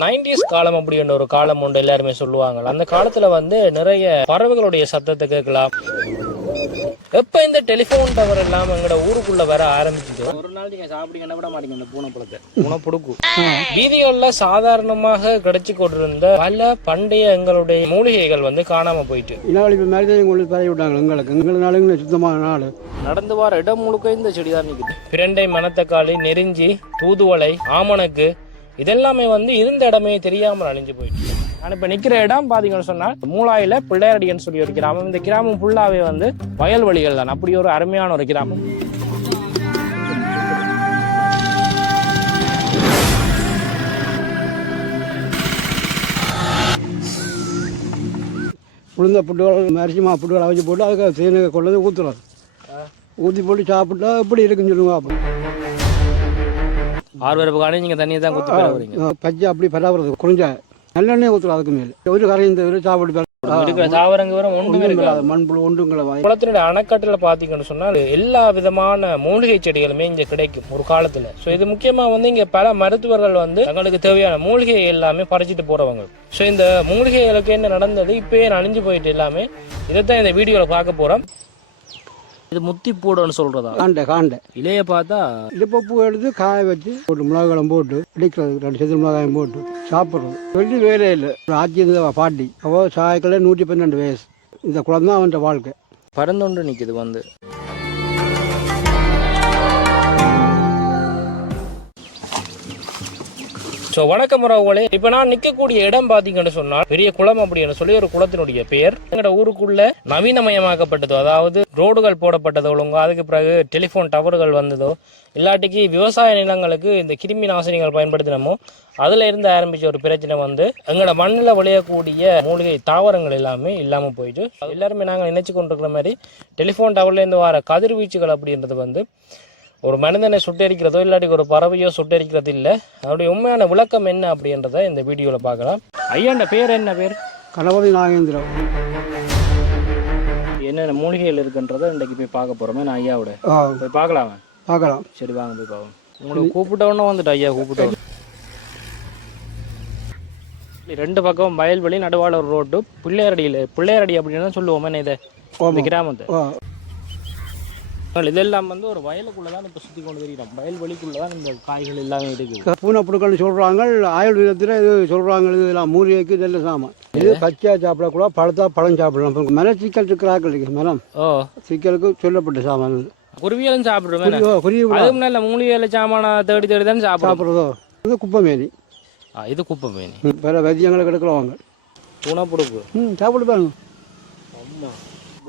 90s காலம் அப்படின்ற ஒரு காலம் உண்டு, எல்லாருமே சொல்லுவாங்க. அந்த காலத்துல வந்து நிறைய பறவைகளுடைய சத்தத்தை கேட்கலாம். எப்ப இந்த டெலிபோன் டவர் எல்லாம் எங்கட ஊருக்குள்ள வர ஆரம்பிச்சதோ, ஒரு நாள் நீங்க சாப்பிடுங்க என்ன விட மாட்டீங்க இந்த பூனைப்பழத்தை. பூனை புடுக்கும். வீதிகள்ல சாதாரணமாக கிடைச்சு கொண்டிருந்த பல பண்டைய எங்களுடைய மூலிகைகள் வந்து காணாம போயிட்டு, சுத்தமான நாடு நடந்து வர இடம் முழுக்க இந்த செடிதான் நிக்குது. பிரண்டை, மணத்தக்காளி, நெருஞ்சி, தூதுவளை, ஆமணக்கு இதெல்லாமே வந்து இருந்த இடமே தெரியாமல் அழிஞ்சு போயிட்டு. நான் இப்ப நிக்கிற இடம் பாத்தீங்கன்னு சொன்னா மூலாயில பிள்ளையாரடின்னு சொல்லி ஒரு கிராமம். இந்த கிராமம் ஃபுல்லாவே வந்து வயல்வெளிகள் தான். அப்படி ஒரு அருமையான ஒரு கிராமம். உளுந்த புட்டுகள், அரிசிமா புட்டுகள் அவிச்சு போட்டு அதுக்கு தேனை கொள்ளது ஊற்றுறது. ஊற்றி போட்டு சாப்பிட்டா எப்படி இருக்குன்னு சொல்லுங்க. அப்போ 6 வரப்பு காலையில் நீங்கள் தண்ணியை தான் குத்தி போகிறீங்க. பச்சை அப்படி பராபரது குறைஞ்சா நல்லெண்ணெய் ஊற்றுறது. அதுக்கு மேலே ஒரு கரையும் தவிர சாப்பிட்டு இருக்கிற தாவரங்க வர ஒன்றுமே இருக்காது. மண்புழு ஒன்றுங்களை குளத்தினுடைய அணைக்கட்டில் பார்த்தீங்கன்னு சொன்னால் எல்லா விதமான மூலிகை செடிகளுமே இங்கே கிடைக்கும் ஒரு காலத்தில். ஸோ இது முக்கியமாக வந்து இங்கே பல மருத்துவர்கள் வந்து தங்களுக்கு தேவையான மூலிகை எல்லாமே பறிச்சுட்டு போகிறவங்க. ஸோ இந்த மூலிகைகளுக்கு என்ன நடந்தது, இப்போயே அழிஞ்சு போயிட்டு எல்லாமே இதைத்தான் இந்த வீடியோவில் பார்க்க போகிறோம். இது முத்தி பூடன்னு சொல்றதா? காண்டை இலைய பார்த்தா இடுப்ப பூ எடுத்து காய வச்சு போட்டு மிளகாயம் போட்டு இடிக்கிறது, 2 செதில் மிளகாயம் போட்டு சாப்பிட்றது. வெளியே வேலை இல்லை. ஆட்சி இருந்த பாட்டி அவ சாயக்கில் 112 வயசு. இந்த குழந்தை தான் அவன் வாழ்க்கை. பரந்தொன்று நிற்குது வந்து. ஸோ வணக்கம் உறவுகளே, இப்போ நான் நிற்கக்கூடிய இடம் பார்த்தீங்கன்னு சொன்னால் பெரிய குளம் அப்படின்னு சொல்லி ஒரு குளத்தினுடைய பெயர். எங்களோட ஊருக்குள்ள நவீனமயமாக்கப்பட்டதோ, அதாவது ரோடுகள் போடப்பட்டதோ ஒழுங்கோ, அதுக்கு பிறகு டெலிஃபோன் டவர்கள் வந்ததோ, இல்லாட்டிக்கு விவசாய நிலங்களுக்கு இந்த கிருமி நாசினிகள் பயன்படுத்தினமோ, அதில் இருந்து ஆரம்பித்த ஒரு பிரச்சனை வந்து எங்களோட மண்ணில் விளையக்கூடிய மூலிகை தாவரங்கள் எல்லாமே இல்லாமல் போயிட்டு எல்லாருமே நாங்கள் நினைச்சு கொண்டிருக்கிற மாதிரி டெலிஃபோன் டவர்லேருந்து வர கதிர்வீச்சுகள் அப்படின்றது வந்து ஒரு மனிதனை சுட்டரிக்கிறதோ இல்லாட்டி ஒரு பறவையோ சுட்டரிக்கிறது இல்லை. அவருடைய உண்மையான விளக்கம் என்ன அப்படின்றத இந்த வீடியோவில் பார்க்கலாம். ஐயாண்ட பேர் என்ன பேர்? கணபதி நாகேந்திரம். என்னென்ன மூலிகைகள் இருக்குன்றதை இன்றைக்கு போய் பார்க்க போகிறோமே. நான் ஐயாவோட போய் பார்க்கலாம். சரி வாங்க போய் பார்க்கலாம். உங்களுக்கு கூப்பிட்டவொன்னே வந்துட்டு ஐயா கூப்பிட்டவொன்னே 2 பக்கம் வயல்வெளி, நடுவாள ஒரு ரோட்டு, பிள்ளையாரடி அப்படின்னு தான் சொல்லுவோமே இதை இந்த கிராமத்தை. இதெல்லாம் வந்து ஒரு வயலுக்குள்ள தான் இப்போ சுற்றி கொண்டு தெரியும். வயல்வெளிக்குள்ள தான் இந்த காய்கள் எல்லாமே இருக்குது. பூனை புடுக்கள்னு சொல்கிறாங்க. ஆயுர்வேதத்தில் இது சொல்கிறாங்க. இதெல்லாம் மூலிகைக்கு நல்ல சாமான். இது பச்சை சாப்பிடக்கூடாது, பழத்தா பழம் சாப்பிடலாம். மர சிக்கல் இருக்கிறார்கள் மரம் சிக்கலுக்கு சொல்லப்பட்ட சாமான். குருவியலும் சாப்பிடுறோம். அதுவும் நல்ல மூலிகையில சாமான தேடி தேடி தான் சாப்பிட்றதோ. இது குப்பைமேனி. இது குப்பைமேனி. வேற வைத்தியங்களை கிடக்கிறவங்க பூனை புடுக்கு சாப்பிட்டு பாருங்க. அம்மா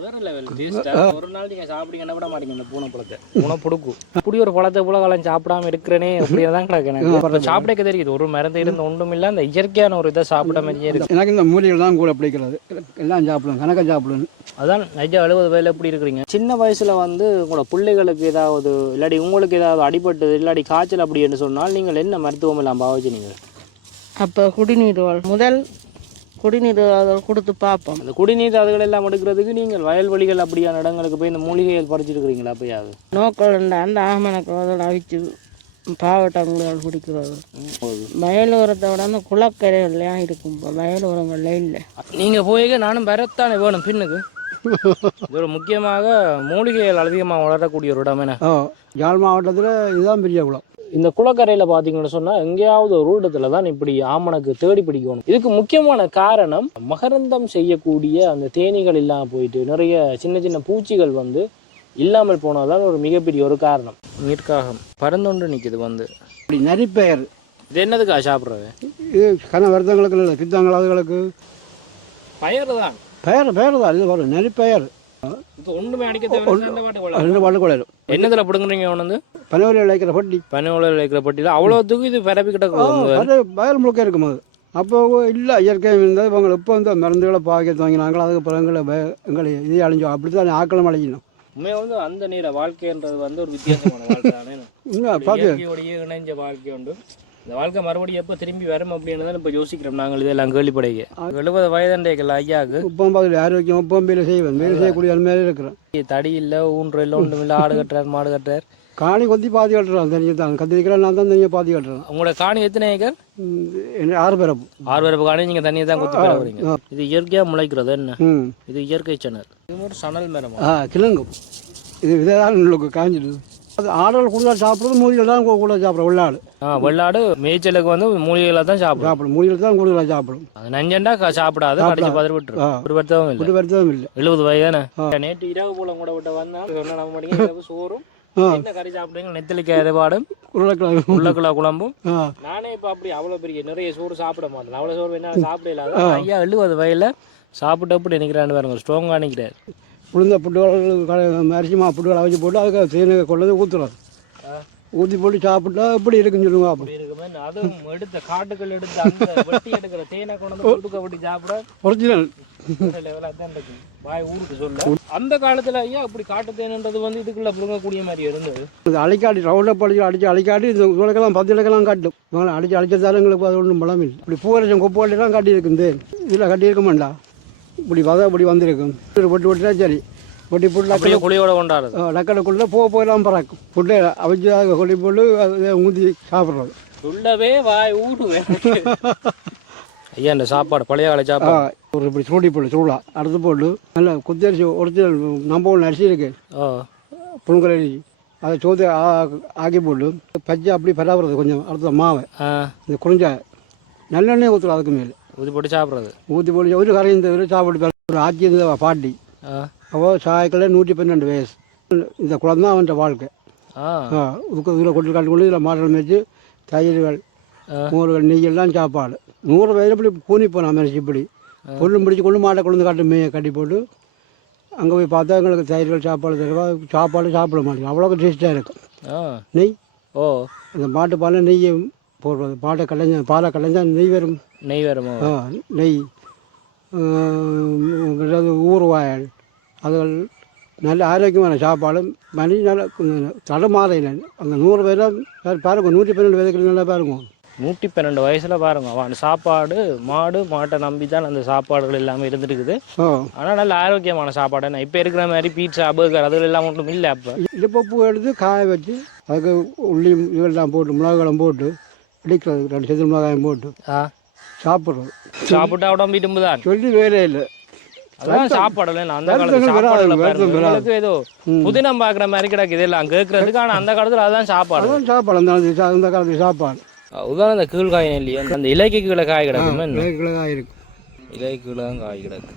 வேற லெவல் டேஸ்டா. ஒரு நாள் நீங்க சாப்பிடுங்க என்ன விட மாட்டீங்க இந்த பூனை பழத்தை. பூனை புடுக்கு இப்படி ஒரு பழத்தை புலகாலம் சாப்பிடாம இருக்கிறேனே அப்படியே தான் கிடக்கு. எனக்கு சாப்பிடக்க தெரியுது. ஒரு மருந்து இருந்த ஒன்றும் இல்லை. அந்த இயற்கையான ஒரு இதை சாப்பிட மாதிரியே இருக்கு. எனக்கு இந்த மூலிகள் தான் கூட பிடிக்கிறது. எல்லாம் சாப்பிடுவேன், கணக்காக சாப்பிடுவேன். அதான் நைஜா 70 வயதில் எப்படி இருக்கிறீங்க? சின்ன வயசுல வந்து உங்களோட பிள்ளைகளுக்கு ஏதாவது இல்லாட்டி உங்களுக்கு ஏதாவது அடிபட்டது இல்லாட்டி காய்ச்சல் அப்படின்னு சொன்னால் நீங்கள் என்ன மருத்துவம் எல்லாம் பாவச்சினீங்க? அப்போ குடிநீர் முதல் குடிநீர் கொடுத்து பார்ப்போம். அந்த குடிநீர் அதுகள் எல்லாம் எடுக்கிறதுக்கு நீங்கள் வயல்வெளிகள் அப்படியான இடங்களுக்கு போய் இந்த மூலிகைகள் பறிச்சிருக்கிறீங்களா? அப்பயாவது நோக்கள் அந்த ஆமணக்கு அவிச்சு பாவட்டங்கள் குடிக்கிறது. வயலோரத்தை விட அந்த குளக்கரைகள்லாம் இருக்கும். இப்போ வயலோரங்கள்ல இல்லை. நீங்கள் போய் நானும் வரத்தானே வேணும் பின்னுக்கு. ஒரு முக்கியமாக மூலிகைகள் அதிகமாக வளரக்கூடிய ஒரு இடம். என்ன யாழ் மாவட்டத்தில் இதுதான் பெரிய குளம். இந்த குளக்கரையில் பார்த்தீங்கன்னு சொன்னால் எங்கேயாவது ஒரு இடத்துல தான் இப்படி ஆமணக்கு தேடி பிடிக்கணும். இதுக்கு முக்கியமான காரணம் மகரந்தம் செய்யக்கூடிய அந்த தேனீகள் இல்லாமல் போயிட்டு நிறைய சின்ன சின்ன பூச்சிகள் வந்து இல்லாமல் போனதான் ஒரு மிகப்பெரிய ஒரு காரணம். நீர்க்காகம் பரந்தொன்று நிற்குது வந்து இப்படி நரிப்பெயர். இது என்னதுக்கா சாப்பிட்றது? இது கன வருத்தங்களுக்கு இல்லை, பித்தாங்கள் அதுகளுக்கு பயிர் தான். பெயர் தான் இது வரும். நரிப்பெயர் ஒன்றுமே அடிக்க 2 பாட்டு குழையிடும். என்னதுல பிடுங்குறீங்க? ஒன்று பனைவலையில் விளைக்கிற பட்டி. பனைவலையில் விளைக்கிற பட்டியில் அவ்வளோத்துக்கு இது பரப்பி கிடக்கும். வயல் முழுக்க இருக்கும் அது. அப்போ இல்லை இயற்கையாக இருந்தது. இவங்க இப்போ வந்து மருந்துகளை பாக்கெட் வாங்கினாங்களோ அதுக்கு பிறகு எங்களை இதே அழிஞ்சோம். அப்படி தான் ஆக்களும் அழிக்கணும். உண்மையாக வந்து அந்த நீரை வாழ்க்கைன்றது வந்து ஒரு வித்தியாசமான வாழ்க்கை தானே. இணைஞ்ச வாழ்க்கை உண்டு. இந்த வாழ்க்கை மறுபடியும் எப்போ திரும்பி வரும் அப்படின்னு தான் இப்போ யோசிக்கிறோம் நாங்கள். இதெல்லாம் கேள்விப்படைங்க 70 வயதுண்டைகள் ஐயாவுக்கு இப்போ ஆரோக்கியம் இப்போ வேலை செய்வேன். வேலை செய்யக்கூடிய மேலே இருக்கிறேன். தடி இல்லை, ஊன்று இல்லை, ஒன்றும் இல்லை. ஆடு கட்டுறார், மாடு கட்டுறார். காணி கொத்தி பாதி கட்டுறான் தனியாக தான் கத்திரிக்கிறேன் நான் தான் தனியாக பாதி கட்டுறேன். உங்களோட காணி எத்தனை ஏக்கர்? என்ன 6 பிறப்பு. 6 பிறப்பு காணி நீங்கள் தனியாக தான் கொத்தி போகிறீங்க. இது இயற்கையாக முளைக்கிறது என்ன? இது இயற்கை சணல். இது ஒரு சணல் மரம். கிழங்கும் இது விதைதான் உங்களுக்கு காஞ்சிடுது. அது ஆடுகள் கூடுதலாக சாப்பிட்றது மூலிகள் தான் கூட சாப்பிடும். வெள்ளாடு வெள்ளாடு மேய்ச்சலுக்கு வந்து மூலிகளை தான் சாப்பிடும். மூலிகள் தான் கூடுதலாக சாப்பிடும். அது நஞ்சண்டா சாப்பிடாது, கடிச்சு பதறி விட்டுரும். ஒரு வருத்தமும் இல்லை. வருத்தமும் இல்லை. 70 வயதானே. நேற்று இரவு போல கூட விட்ட வந்தால் நம்ம மணிக்கு சோறும் என்ன கறி சாப்பிடுங்க, நெத்தலிக்காய் எதபாடும், உருளைக்கிழா குழம்பும். நானே இப்போ அப்படி அவ்வளோ பெரிய நிறைய சோறு சாப்பிட மாட்டேன். அவ்வளோ சோறு என்ன சாப்பிட இல்லாத ஐயா 70 வயதில் சாப்பிட்டு அப்படி நினைக்கிறான்னு பாருங்க. ஸ்ட்ராங்காக நினைக்கிறார். உளுந்த புட்டுகள் அரிசிமா புட்டுகள் அவிச்சு போட்டு அதுக்கு தேனை கொண்டு ஊற்றுறது. ஊற்றி போட்டு சாப்பிட்டா எப்படி இருக்குன்னு சொல்லுங்க. அப்படி இருக்குமே. அதுவும் எடுத்த காட்டுகள் எடுத்து அந்த வெட்டி எடுக்கிற தேனை கொண்டு புட்டுக்க வெட்டி சாப்பிட ஒரிஜினல் லெவலாக தான் இருக்கு. வாய் ஊருக்கு சொல்ல அந்த காலத்தில் ஐயா அப்படி காட்டு தேனுன்றது வந்து இதுக்குள்ள புடுங்கக்கூடிய மாதிரி இருந்தது. இது அழைக்காடி ரவுண்டப் அடிச்சு அழைக்காடி இந்த உலகெல்லாம் 10 இலக்கெல்லாம் காட்டும். அடிச்சு அழைச்சதாலும் எங்களுக்கு அது ஒன்றும் பலம் இல்லை. இப்படி பூவரசம் கொப்பாட்டிலாம் காட்டியிருக்கும் தேன். இதில் கட்டியிருக்க மாட்டா. இப்படி இப்படி வந்திருக்கும். பொட்டு பொட்டுனா சரி பொட்டி போட்டு குழியோட கொண்டாடுறது. நக்கடைக்குள்ளே போயெல்லாம் பறக்கும். புட்டை அவிச்சு கொல்லி போட்டு அதை ஊற்றி சாப்பிட்றது. உள்ளவே வாய் ஊடுவேன். ஐயா இந்த சாப்பாடு பழைய கால சாப்பாடு ஒரு இப்படி சூடி போட்டு சூடா அடுத்து போட்டு நல்லா குத்தரிசி ஒரிஜினல் நம்ம ஒன்று அரிசி இருக்கு புழுங்கல் அரிசி அதை சோத்து ஆக்கி போட்டு பச்சை அப்படி பராபுறது கொஞ்சம் அடுத்த மாவை இந்த குறைஞ்சா நல்லெண்ணெய் ஊற்றுறது. அதுக்கு மேலே ஊற்றி போட்டு சாப்பிட்றது. ஊற்றி போட்டு ஒரு கரையும் தவிர சாப்பிட்டு ஒரு ஆட்சி இருந்த பாட்டி அவள் சாயக்கில் 112 வயசு. இந்த குளம் தான் அவன் வாழ்க்கை. இதில் கொண்டு காட்டு கொண்டு இதில் மாடல் மேய்ச்சி தயிர்கள் மோர்கள் நெய் எல்லாம் சாப்பாடு. 100 வயதில் இப்படி கூனி போனான் மனுஷன். இப்படி பொருளும் பிடிச்சி கொண்டு மாட்டை கொண்டு காட்டு மேய கட்டி போட்டு அங்கே போய் பார்த்தா எங்களுக்கு தயிர்கள் சாப்பாடு தருவா. சாப்பாடு சாப்பிட மாட்டேங்க. அவ்வளோக்கு டேஸ்ட்டாக இருக்கும். நெய் அந்த மாட்டு பாலில் நெய்யை போடுறது. பாலை கலைஞ்சா நெய் வரும். நெய் ஊறுவாயல் அதுகள் நல்ல ஆரோக்கியமான சாப்பாடு. மணி நல்ல தடமாறையில் அந்த 100 பேரில் பாருங்க 112 வயதுக்கு நல்லா பாருங்க. 112 வயசில் பாருங்க அவன் சாப்பாடு மாட்டை நம்பி தான் அந்த சாப்பாடுகள் எல்லாமே இருந்துருக்குது. ஆனால் நல்ல ஆரோக்கியமான சாப்பாடு. என்ன இப்போ இருக்கிற மாதிரி பீட்சா பர்கர் அதுகள் எல்லாம் ஒன்றும் இல்லை. அப்போ இடிப்பூ எடுத்து காய வச்சு அதுக்கு உள்ளி இதெல்லாம் போட்டு மிளகாலம் போட்டு இடிக்கிறது. 2 செதில் மிளகாயம் போட்டு சாப்பிட்றது. சாப்பிட்டா உடம்பு இடும்பு தான் சொல்லி வேலை இல்லை. அதான் சாப்பாடு அந்த காலத்துல ஏதோ புதினம் பாக்குற மாதிரி கிடக்குது எல்லாம் கேட்கறதுக்கு. ஆனா அந்த காலத்துல அதான் சாப்பாடு. அந்த காலத்துல சாப்பாடு. உதாரணம் இந்த கீழ்காய் இல்லையா அந்த இலைக்கு கீழே காய் கிடக்குமே. காய் இருக்கு. இலைக்கு கீழே தான் காய் கிடக்கு.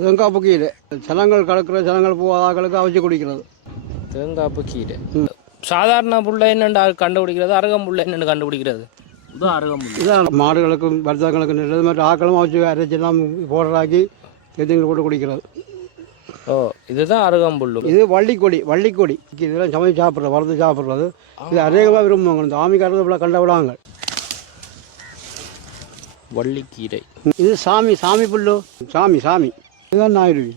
தேங்காய்ப்பு கீரை சனங்கள் கலக்கிற சனங்கள் பூவாக்களுக்கு அவிச்சு குடிக்கிறது. தேங்காய்ப்பு கீரை சாதாரண புள்ள என்னென்னு கண்டுபிடிக்கிறது. அரகம் புள்ள என்னென்னு கண்டுபிடிக்கிறது. இதான் மாடுகளுக்கும் வருத்தங்களுக்கும் நல்லது. மாதிரி ஆக்களும் அவிச்சு அரைச்செல்லாம் போடுறாக்கி எதுங்களை போட்டு குடிக்கிறது. இதுதான் அருகம்புல்லு. இது வள்ளிக்கொடி இதெல்லாம் சமைச்சு சாப்பிட்றது, வறுத்து சாப்பிட்றது. இது அதிகமாக விரும்புவாங்க. இந்த ஆமிக்காரது கண்ட விடாங்க. வள்ளிக்கீரை இது சாமி புல்லு. சாமி இதுதான் நாயுருவி.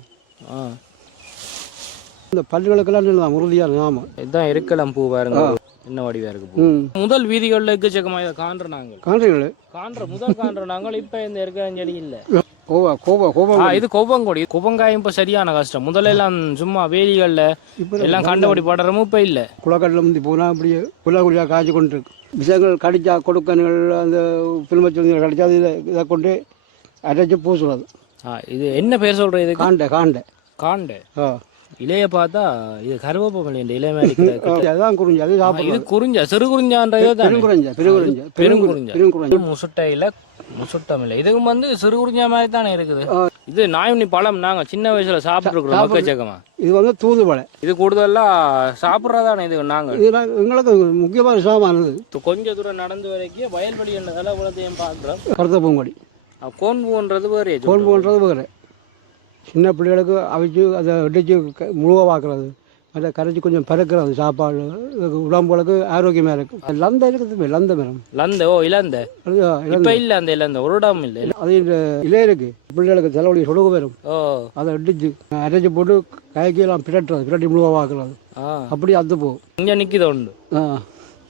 இந்த பல்லுகளுக்கெல்லாம் நல்லதான் உறுதியாக இருக்கும். ஆமாம் இதுதான் இருக்கலாம். பூ பாருங்க என்ன வடிவா இருக்கு. முதல் வீதிகளில் எக்கச்சக்கமாக காண்ற முதல் நாங்கள் இப்ப இந்த இருக்க செடி இல்லை. இது கொவ்வங்கொடி. கொவ்வங்காயம் இப்ப சரியான கஷ்டம். முதல்ல எல்லாம் சும்மா வேலிகள்ல எல்லாம் கண்டபடி படுறமும் இப்ப இல்ல. குளக்கடல முந்தி போனா அப்படியே குளியா காய்ச்சி கொண்டு இருக்கு. விஷயங்கள் கடிச்சா கொடுக்கணுகள் அந்த பில்மச்சு கடிச்சா இதை கொண்டு அரைச்சி பூசுறது. இது என்ன பேர் சொல்றது? இது காண்டை. இலைய பார்த்தா இது கருவேப்பமல்லி இலை மாதிரி. அதுதான் குறிஞ்சி. அது சாப்பிடுறது. இது குறிஞ்சா சிறு குறிஞ்சான்றது பெருங்குறிஞ்சா. முசுட்டம் இல்லை. இதுவும் வந்து சிறு குறிஞ்சா மாதிரி தானே இருக்குது. இது நாயுண்ணி பழம் நாங்க சின்ன வயசுல சாப்பிட்டுருக்கோம். மக்கச்சக்கமா இது வந்து தூதுவளை. இது கூடுதலா சாப்பிட்றதானே. இது நாங்க எங்களுக்கு முக்கியமான சாமானது. கொஞ்சம் தூரம் நடந்து வரைக்கும் வயல்வெளி என்னதால உலகத்தையும் பார்க்குறோம். கருத்த பூங்கொடி. கோன்பூன்றது வேறு. கோன்பூன்றது வேறு. சின்ன பிள்ளைகளுக்கு அவிச்சு அதை இடிச்சு முழுவாக்குறது, அதை கரைச்சி கொஞ்சம் பறக்கிறது. சாப்பாடு உடம்புகளுக்கு ஆரோக்கியமாக இருக்கும். லந்த இருக்குது. லந்த மரம். இலந்த இப்போ இல்லை. அந்த இலந்த ஒரு இடம் இல்லை. அது இந்த இலை இருக்கு. பிள்ளைகளுக்கு தலைவலி சொடுகு வரும். அதை இடிச்சு அரைச்சி போட்டு காய்க்கெல்லாம் பிரட்டுறது. பிரட்டி முழுவாக்குறது. அப்படி அது போகும். இங்கே நிற்கிது உண்டு.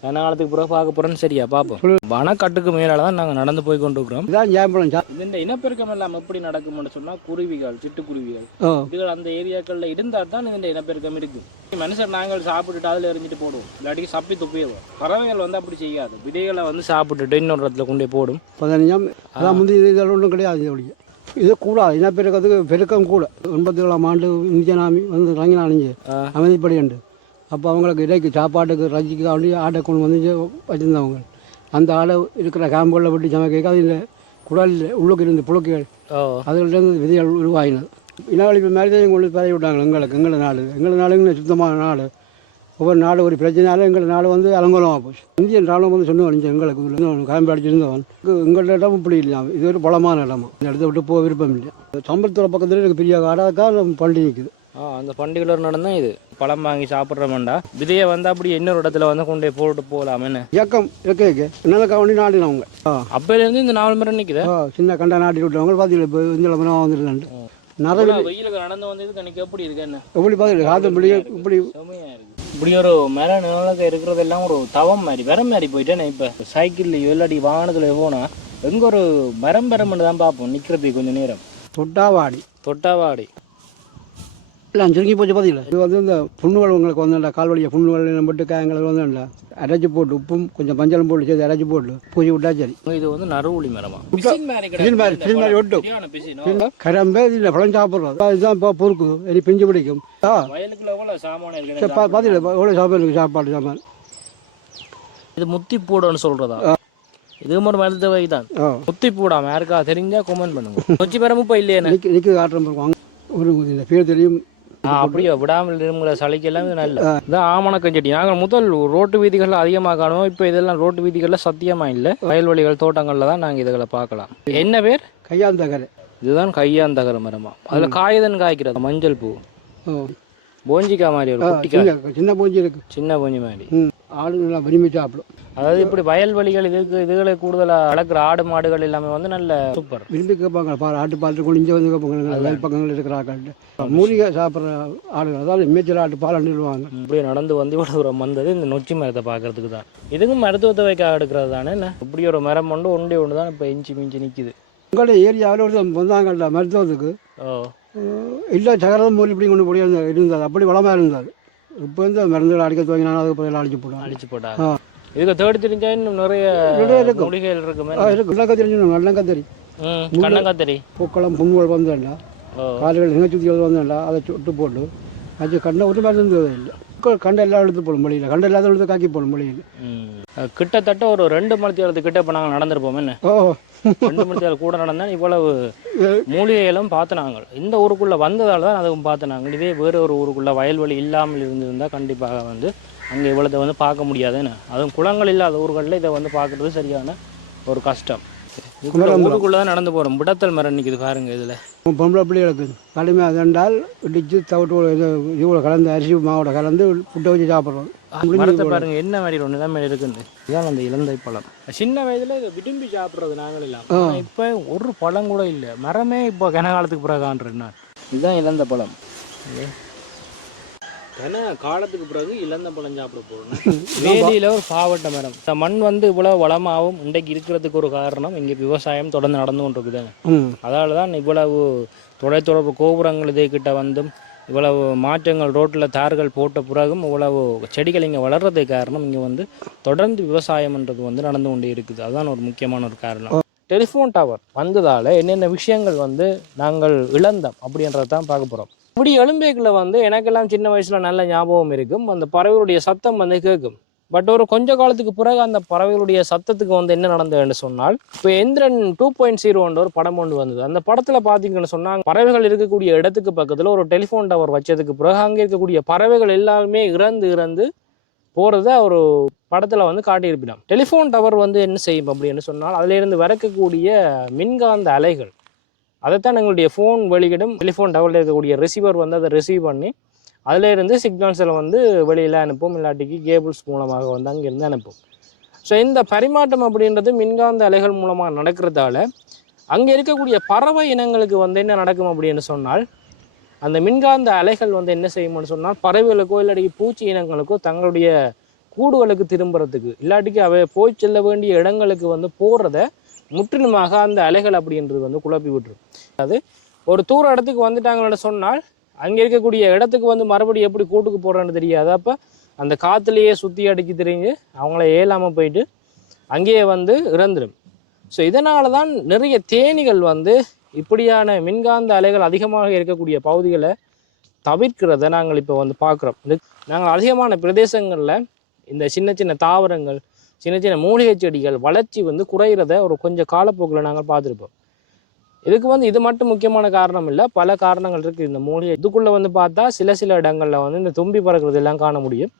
கனகாலத்துக்கு பிறகு பார்க்க போகிறோன்னு சரியா பார்ப்போம். வனக்கட்டுக்கு மேலால தான் நாங்கள் நடந்து போய் கொண்டு இருக்கிறோம். இதான் ஜாம்பழம் இந்த இனப்பெருக்கம் எல்லாம் எப்படி நடக்கும்னு சொன்னால் குருவிகள், சிட்டுக்குருவிகள் இதுகள் அந்த ஏரியாக்களில் இருந்தால் தான் இந்த இனப்பெருக்கம் இருக்கு. மனுஷர் நாங்கள் சாப்பிட்டுட்டு அதில் எரிஞ்சிட்டு போடுவோம், இல்லாட்டி சப்பி துப்பிடுவோம். பறவைகள் வந்து அப்படி செய்யாது, விதைகளை வந்து சாப்பிட்டுட்டு இன்னொரு இடத்துல கொண்டே போடும். 15 அதான் முந்தைய இதெல்லாம் ஒன்றும் கிடையாது. அப்படி இது கூடாது, இனப்பெருக்கத்துக்கு பெருக்கம் கூட. 87ஆம் ஆண்டு இந்தியன் ஆர்மி வந்து இறங்கினானுங்க அமைதிப்படி உண்டு. அப்போ அவங்களுக்கு இடைக்கு சாப்பாட்டுக்கு ரஜிக்கு வேண்டி ஆட்டை கொண்டு வந்து வச்சுருந்தவங்க. அந்த ஆடை இருக்கிற கேம்புகளில் விட்டு சமைக்க அதில் குடலில் உள்ளுக்கு இருந்து புழுக்கைகள் அதுலேருந்து விதைகள் உருவாகினது. இனவழிப்பு மாதிரி தான் கொண்டு பரவி விட்டாங்க. எங்களை நாடுங்க சுத்தமான நாடு. ஒவ்வொரு நாடு ஒரு பிரச்சனையாலும் எங்கள் நாடு வந்து அலங்கோலமாக போச்சு. இந்தியன் ராணுவம் வந்து சொன்னவன் எங்களுக்கு காம்பு அடிச்சிருந்தவன் எங்களோட இடம் இப்படி இல்லை, இது ஒரு பலமான இடமா. இந்த இடத்த விட்டு போக விருப்பம் இல்லை. சம்பளத்தோட பக்கத்தில் எனக்கு பெரிய காடாக்கா பண்டிகைக்குது. அந்த பண்டிகையில் நடந்தால் இது பழம் வாங்கி சாப்பிட்றோம்டா விதையை வந்து அப்படி இன்னொரு இடத்துல வந்து கொண்டு போட்டு போகலாமே இயக்கம் இருக்கு. என்னக்கா வண்டி நாடினவங்க அப்போலேருந்து இந்த 4 மரம் நிற்குது. சின்ன கண்டா நாட்டி விட்டவங்க பார்த்தீங்களா இப்போ இந்த மரம் வந்துருக்காண்டு நிறைய வெயிலுக்கு நடந்து வந்தது எனக்கு எப்படி இருக்கு என்ன எப்படி பார்த்துட்டு காற்று இப்படி செமையாக இருக்கு. இப்படி ஒரு மர நிலக்க இருக்கிறதெல்லாம் ஒரு தவம் மாதிரி வர மாதிரி போயிட்டேன். இப்போ சைக்கிள்லையோ இல்லாட்டி வாகனத்தில் போனால் எங்கே ஒரு மரம் பெறமென்று தான் பார்ப்போம் நிற்கிறதுக்கு கொஞ்சம் நேரம். தொட்டாவாடி எல்லாம் சுருங்கி போச்சு பார்த்தீங்களா. இது வந்து இந்த புண்ணுகள் உங்களுக்கு வந்து கால்வழியை புண்ணுகள் போட்டு காயங்களுக்கு வந்து அரைச்சி போட்டு உப்பும் கொஞ்சம் மஞ்சளும் போட்டு சேர்த்து அரைச்சி போட்டு பூஜை விட்டா சரி. இது வந்து நறுவுளி மரமா மாதிரி ஒட்டும் கரம்பே இதில் பழம் சாப்பிட்றோம். இதுதான் இப்போ பொறுக்கு இனி பிஞ்சு பிடிக்கும். பார்த்தீங்களா எவ்வளோ சாப்பாடு இருக்குது, சாப்பாடு. இது முத்தி பூடன்னு சொல்றதா? இது ஒரு மருந்து வகை தான். முத்தி பூடாம யாருக்கா தெரிஞ்சா கமெண்ட் பண்ணுங்க. கொச்சி மரமும் இப்போ இல்லையே நிற்க காட்டுறோம் ஒரு இந்த பேர் தெரியும். அப்படியே விடாமல் இருமுறை சளிக்கு எல்லாம் நல்ல இதான் ஆமணக்கம் செடி. நாங்கள் முதல் ரோட்டு வீதிகளில் அதிகமாக காணுவோம். இப்போ இதெல்லாம் ரோட்டு வீதிகளில் சத்தியமாக இல்லை, வயல்வெளிகள் தோட்டங்களில் தான் நாங்கள் இதுகளை பார்க்கலாம். என்ன பேர்? கையாந்தகரை. இதுதான் கையாந்தகரை மரமா. அதில் காய்தன் காய்க்கிறது மஞ்சள் பூ போஞ்சிக்காய் மாதிரி ஒரு குட்டி சின்ன போஞ்சி இருக்கு, சின்ன போஞ்சி மாதிரி ஆடுங்களா விரும்பி சாப்பிடும். அதாவது இப்படி வயல்வெளிகள் இதுகளை கூடுதலாக வளர்க்குற ஆடு மாடுகள் எல்லாமே வந்து நல்ல சூப்பர் விரும்பி கேட்பாங்க. ஆட்டு பால் இங்கே வந்து கேட்பாங்க. வயல் பக்கங்கள் இருக்கிற ஆட்கள் மூலிகை சாப்பிட்ற ஆடுகள், அதாவது மேய்ச்சல் ஆட்டு பால் நிறுவாங்க. இப்படியே நடந்து வந்து இவ்வளோ தூரம் வந்தது இந்த நொச்சி மரத்தை பார்க்கறதுக்கு தான். இதுக்கும் மருத்துவத்தை வைக்க எடுக்கிறது தானே. என்ன இப்படி ஒரு மரம் ஒன்று ஒன்று தான் இப்போ இஞ்சி மிஞ்சி நிற்கிது. உங்களோட ஏரியாவில் ஒரு வந்தாங்கல்ல மருத்துவத்துக்கு இல்லை சகரம் மூலி இப்படி கொண்டு போய் இருந்தது, அப்படி வளமாக இருந்தது. இப்போ வந்து மருந்துகள் அடிக்க துவங்கினாலும் அதுக்கு போய் அடிச்சு போட்டாங்க. இதுக்கு தேடி தெரிஞ்சா இன்னும் நிறைய மூலிகைகள் இருக்குமே. நல்லங்கத்தரி கண்ணங்கத்தரி பூக்களம் புண்ணுகள் வந்தேன்டா, கால்கள் இனச்சுத்திகள் வந்தேன்டா, அதை சுட்டு போட்டு அது கண்டை ஒரு மாதிரி இருந்தது இல்லை. கண்டை எல்லாம் எடுத்து போடும் மொழியில், கண்டை இல்லாத எடுத்து காக்கி போடும் மொழியில். கிட்டத்தட்ட ஒரு 2 மணி கிட்ட இப்போ நாங்கள் நடந்திருப்போம். என்ன 2 மணி கூட நடந்தால் இவ்வளவு மூலிகைகளும் பார்த்து நாங்கள் இந்த ஊருக்குள்ளே வந்ததால் தான் அதுவும் பார்த்து நாங்கள். இதே வேறு ஒரு ஊருக்குள்ளே வயல்வெளி இல்லாமல் இருந்திருந்தால் கண்டிப்பாக வந்து அங்கே இவ்வளோதை வந்து பார்க்க முடியாதுன்னு. அதுவும் குளங்கள் இல்லாத ஊர்களில் இதை வந்து பார்க்குறது சரியான ஒரு கஷ்டம். ஊருக்குள்ளே தான் நடந்து போகிறோம். விடத்தல் மரம் நிற்கிது பாருங்க. இதில் பொம்பளை பிள்ளைகளுக்கு கடுமையாக அதென்றால் இடித்து தவிட்டு இவ்வளோ கலந்து அரிசி மாவோட கலந்து புட்டை வச்சு சாப்பிட்றோம். மரத்தை பாருங்க என்ன மாதிரி ஒன்று தான் மாதிரி இருக்குது. இதுதான் அந்த இலந்தை பழம். சின்ன வயதில் இதை விரும்பி சாப்பிட்றது நாங்கள் எல்லாம். இப்போ ஒரு பழம் கூட இல்லை. மரமே இப்போ கனகாலத்துக்கு பிறகு காண்றேன். இதுதான் இலந்த பழம். கன காலத்துக்கு பிறகு இலந்த பழம் சாப்பிட போகிறோம். வேலியில் ஒரு பாவட்ட மரம். இந்த மண் வந்து இவ்வளோ வளமாகவும் இன்றைக்கு இருக்கிறதுக்கு ஒரு காரணம் இங்கே விவசாயம் தொடர்ந்து நடந்து கொண்டு இருக்குதுங்க. அதால் தான் இவ்வளவு தொலைத்தொடர்பு கோபுரங்கள் இதேக்கிட்ட வந்தும் இவ்வளவு மாற்றங்கள் ரோட்டில் தார்கள் போட்ட பிறகும் இவ்வளவு செடிகள் இங்கே வளர்றதுக்கு காரணம் இங்கே வந்து தொடர்ந்து விவசாயம்ன்றது வந்து நடந்து கொண்டே இருக்குது. அதுதான் ஒரு முக்கியமான ஒரு காரணம். டெலிஃபோன் டவர் வந்ததால் என்னென்ன விஷயங்கள் வந்து நாங்கள் இழந்தோம் அப்படின்றத தான் பார்க்க போகிறோம். இப்படி எலும்பேக்கில் வந்து எனக்கெல்லாம் சின்ன வயசில் நல்ல ஞாபகம் இருக்கும். அந்த பறவைகளுடைய சத்தம் வந்து கேட்கும். பட் ஒரு கொஞ்ச காலத்துக்கு பிறகு அந்த பறவைகளுடைய சத்தத்துக்கு வந்து என்ன நடந்ததுன்னு சொன்னால், இப்போ எந்திரன் 2.0 ஒரு படம் ஒன்று வந்தது. அந்த படத்தில் பார்த்தீங்கன்னு சொன்னாங்க, பறவைகள் இருக்கக்கூடிய இடத்துக்கு பக்கத்தில் ஒரு டெலிஃபோன் டவர் வச்சதுக்கு பிறகு அங்கே இருக்கக்கூடிய பறவைகள் எல்லாருமே இறந்து போகிறத ஒரு படத்தில் வந்து காட்டியிருப்பினான். டெலிஃபோன் டவர் வந்து என்ன செய்யும் அப்படின்னு சொன்னால், அதிலிருந்து வரக்கூடிய மின்காந்த அலைகள் அதைத்தான் எங்களுடைய ஃபோன் வெளியிடும். டெலிஃபோன் டவரில் இருக்கக்கூடிய ரிசீவர் வந்து அதை ரிசீவ் பண்ணி அதில் இருந்து சிக்னல்ஸில் வந்து வெளியில் அனுப்பும், இல்லாட்டிக்கு கேபிள்ஸ் மூலமாக வந்து அங்கேருந்து அனுப்பும். ஸோ இந்த பரிமாற்றம் அப்படின்றது மின்காந்த அலைகள் மூலமாக நடக்கிறதால அங்கே இருக்கக்கூடிய பறவை இனங்களுக்கு வந்து என்ன நடக்கும் அப்படின்னு சொன்னால், அந்த மின்காந்த அலைகள் வந்து என்ன செய்யும்னு சொன்னால் பறவைகளுக்கோ இல்லாட்டி பூச்சி இனங்களுக்கோ தங்களுடைய கூடுகளுக்கு திரும்புறதுக்கு இல்லாட்டிக்கு அவை போய் செல்ல வேண்டிய இடங்களுக்கு வந்து போகிறத முற்றிலுமாக அந்த அலைகள் அப்படின்றது வந்து குழப்பி விட்டுரும். அது ஒரு தூர இடத்துக்கு வந்துட்டாங்கன்னு சொன்னால் அங்கே இருக்கக்கூடிய இடத்துக்கு வந்து மறுபடியும் எப்படி கூட்டுக்கு போகிறேன்னு தெரியாது. அப்போ அந்த காற்றுலேயே சுற்றி அடிச்சு தெரிஞ்சு அவங்கள ஏலாமல் போயிட்டு அங்கேயே வந்து இறந்துடும். ஸோ இதனால தான் நிறைய தேனீகள் வந்து இப்படியான மின்காந்த அலைகள் அதிகமாக இருக்கக்கூடிய பகுதிகளை தவிர்க்கிறத நாங்கள் இப்போ வந்து பார்க்குறோம். நாங்கள் அதிகமான பிரதேசங்களில் இந்த சின்ன சின்ன தாவரங்கள், சின்ன சின்ன மூலிகை செடிகள் வளர்ச்சி வந்து குறையிறத ஒரு கொஞ்சம் காலப்போக்கில் நாங்கள் பார்த்துருப்போம். இதுக்கு வந்து இது மட்டும் முக்கியமான காரணம் இல்லை, பல காரணங்கள் இருக்குது. இந்த மூலிகை இதுக்குள்ளே வந்து பார்த்தா சில இடங்களில் வந்து இந்த தும்பி பறக்கிறது எல்லாம் காண முடியும்.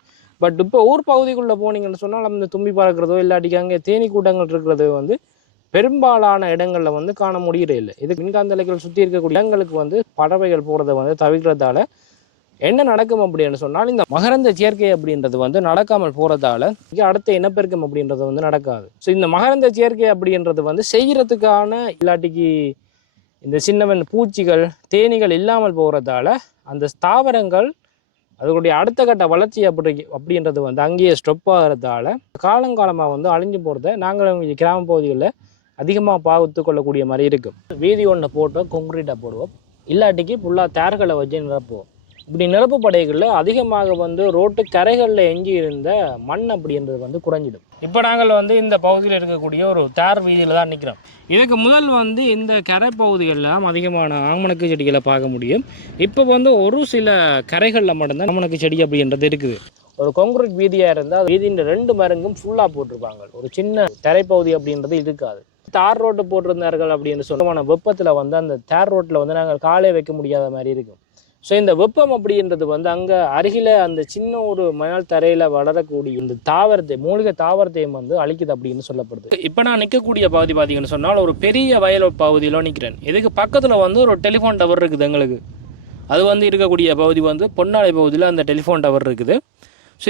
பட் இப்போ ஊர் பகுதிக்குள்ளே போனீங்கன்னு சொன்னால் அந்த தும்பி பறக்கிறதோ இல்லாட்டிக்கு அங்கே தேனீ கூட்டங்கள் இருக்கிறது வந்து பெரும்பாலான இடங்களில் வந்து காண முடியறே இல்லை. இது மின்காந்த அலைகள் சுற்றி இருக்கக்கூடிய இடங்களுக்கு வந்து பறவைகள் போகிறத வந்து தவிர்க்கிறதால என்ன நடக்கும் அப்படின்னு சொன்னால் இந்த மகரந்த சேர்க்கை அப்படின்றது வந்து நடக்காமல் போகிறதால அடுத்த இனப்பெருக்கம் அப்படின்றது வந்து நடக்காது. ஸோ இந்த மகரந்த சேர்க்கை அப்படின்றது வந்து செய்கிறதுக்கான இல்லாட்டிக்கு இந்த சின்னவன் பூச்சிகள் தேனீகள் இல்லாமல் போகிறதால அந்த தாவரங்கள் அதனுடைய அடுத்த கட்ட வளர்ச்சி அப்படின்றது வந்து அங்கேயே ஸ்டொப் ஆகிறதால காலங்காலமாக வந்து அழிஞ்சு போகிறத நாங்கள் கிராம பகுதிகளில் அதிகமாக பார்த்து கொள்ளக்கூடிய மாதிரி இருக்கும். வீதி ஒன்று போட்டு கொங்கிரீட்டாக போடுவோம், இல்லாட்டிக்கு ஃபுல்லாக தேர்களை வச்சு நிரப்புவோம். இப்படி நிரப்பு படைகளில் அதிகமாக வந்து ரோட்டு கரைகளில் எஞ்சி இருந்த மண் அப்படின்றது வந்து குறைஞ்சிடும். இப்போ நாங்கள் வந்து இந்த பகுதியில் இருக்கக்கூடிய ஒரு தேர் வீதியில் தான் நிற்கிறோம். இதுக்கு முதல் வந்து இந்த கரை பகுதிகளெலாம் அதிகமான ஆமணக்கு செடிகளை பார்க்க முடியும். இப்போ வந்து ஒரு சில கரைகளில் மட்டும்தான் ஆமணக்கு செடி அப்படின்றது இருக்குது. ஒரு கொங்கிரீட் வீதியாக இருந்தால் வீதியின் 2 மருங்கும் ஃபுல்லாக போட்டிருப்பாங்க. ஒரு சின்ன தரைப்பகுதி அப்படின்றது இருக்காது. தார் ரோட்டு போட்டிருந்தார்கள் அப்படின்னு சொன்னமான வெப்பத்தில் வந்து அந்த தார் ரோட்டில் வந்து நாங்கள் காலே வைக்க முடியாத மாதிரி இருக்கும். ஸோ இந்த வெப்பம் அப்படின்றது வந்து அங்கே அருகில் அந்த சின்ன ஒரு மணல் தரையில் வளரக்கூடிய இந்த தாவரத்தை மூலிகை தாவரத்தையும் வந்து அழிக்குது அப்படின்னு சொல்லப்படுது. இப்போ நான் நிற்கக்கூடிய பகுதி பார்த்தீங்கன்னு சொன்னால் ஒரு பெரிய வயல் பகுதியில் நிற்கிறேன். இதுக்கு பக்கத்தில் வந்து ஒரு டெலிஃபோன் டவர் இருக்குது எங்களுக்கு. அது வந்து இருக்கக்கூடிய பகுதி வந்து பொன்னாலை பகுதியில் அந்த டெலிஃபோன் டவர் இருக்குது. ஸோ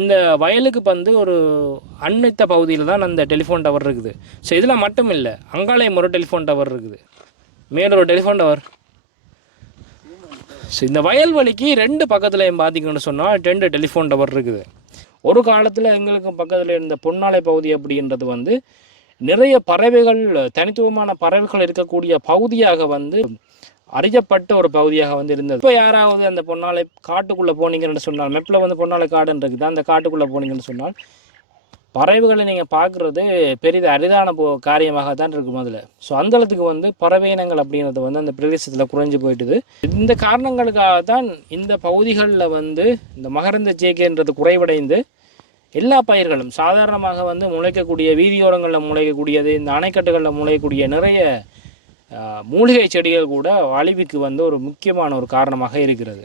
இந்த வயலுக்கு வந்து ஒரு அண்மைத்த பகுதியில் தான் அந்த டெலிஃபோன் டவர் இருக்குது. ஸோ இதில் மட்டும் இல்லை, அங்காலயம் ஒரு டெலிஃபோன் டவர் இருக்குது, மேலே ஒரு டெலிஃபோன் டவர். ஸோ இந்த வயல்வெளிக்கு 2 பக்கத்துலையும் பார்த்தீங்கன்னு சொன்னால் 2 டெலிஃபோன் டவர் இருக்குது. ஒரு காலத்தில் எங்களுக்கு பக்கத்தில் இருந்த பொன்னாலை பகுதி அப்படின்றது வந்து நிறைய பறவைகள், தனித்துவமான பறவைகள் இருக்கக்கூடிய பகுதியாக வந்து அறியப்பட்ட ஒரு பகுதியாக வந்து இருந்தது. இப்போ யாராவது அந்த பொன்னாலை காட்டுக்குள்ளே போனீங்கன்னு சொன்னால், மெப்பில் வந்து பொன்னாலை காடுன்னு இருக்குது, அந்த காட்டுக்குள்ளே போனீங்கன்னு சொன்னால் பறவைகளை நீங்கள் பார்க்குறது பெரிது அரிதான காரியமாக தான் இருக்கும் அதில். ஸோ அந்தளத்துக்கு வந்து பறவை இனங்கள் அப்படின்றது வந்து அந்த பிரதேசத்தில் குறைஞ்சி போயிட்டுது. இந்த காரணங்களுக்காக தான் இந்த பகுதிகளில் வந்து இந்த மகரந்த சேர்க்கைன்றது குறைவடைந்து எல்லா பயிர்களும் சாதாரணமாக வந்து முளைக்கக்கூடிய வீதியோரங்களில் முளைக்கக்கூடியது, இந்த அணைக்கட்டுகளில் முளைக்கக்கூடிய நிறைய மூலிகை செடிகள் கூட அழிவுக்கு வந்து ஒரு முக்கியமான ஒரு காரணமாக இருக்கிறது.